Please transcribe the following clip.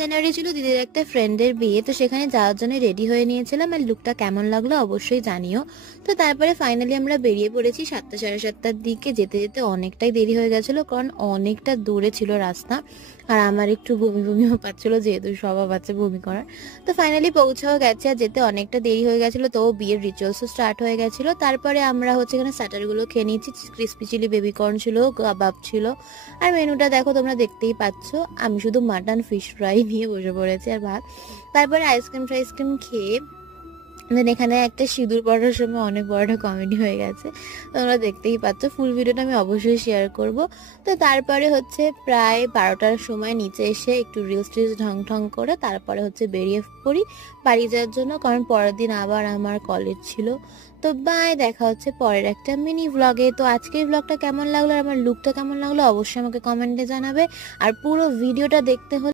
জানুয়ারি ছিল দিদির একটা ফ্রেন্ডের বিয়ে, তো সেখানে যাওয়ার জন্য রেডি হয়ে নিয়েছিলাম। আর লুকটা কেমন লাগলো অবশ্যই জানিও। তো তারপরে ফাইনালি আমরা বেরিয়ে পড়েছি 7টা সাড়ে 7টার দিকে। যেতে যেতে অনেকটাই দেরি হয়ে গেছিলো, কারণ অনেকটা দূরে ছিল রাস্তা। আর আমার একটু বমি বমিও পাচ্ছিল, যেহেতু স্বভাব আছে বমি করার। তো ফাইনালি পৌঁছাও গেছে, আর যেতে অনেকটা দেরি হয়ে গেছিলো, তো বিয়ের রিচুয়ালসও স্টার্ট হয়ে গেছিলো। তারপরে আমরা হচ্ছে এখানে স্টার্টারগুলো খেয়ে নিয়েছি। ক্রিসপি চিলি বেবিকর্ন ছিল, কাবাব ছিল। আর মেনুটা দেখো, তোমরা দেখতেই পাচ্ছ। আমি শুধু মাটন ফিশ ফ্রাই নিয়ে বসে পড়েছি আর ভাত। তারপরে আইসক্রিম টাইসক্রিম খেয়ে দেন এখানে একটা সিঁদুর পড়ার সময় অনেক বড় একটা কমেডি হয়ে গেছে, তোমরা দেখতেই পাচ্ছ। ফুল ভিডিওটা আমি অবশ্যই শেয়ার করব। তো তারপরে হচ্ছে প্রায় 12টার সময় নিচে এসে একটু রিলস টিলস ঢং ঢং করে তারপরে হচ্ছে বেরিয়ে পড়ি বাড়ি যাওয়ার জন্য, কারণ পরের দিন আবার আমার কলেজ ছিল। তো বাই, দেখা হচ্ছে পরের একটা মিনি ভ্লগে। তো আজকের ভ্লগটা কেমন লাগলো আর আমার লুকটা কেমন লাগলো অবশ্যই আমাকে কমেন্টে জানাবে। আর পুরো ভিডিওটা দেখতে হলে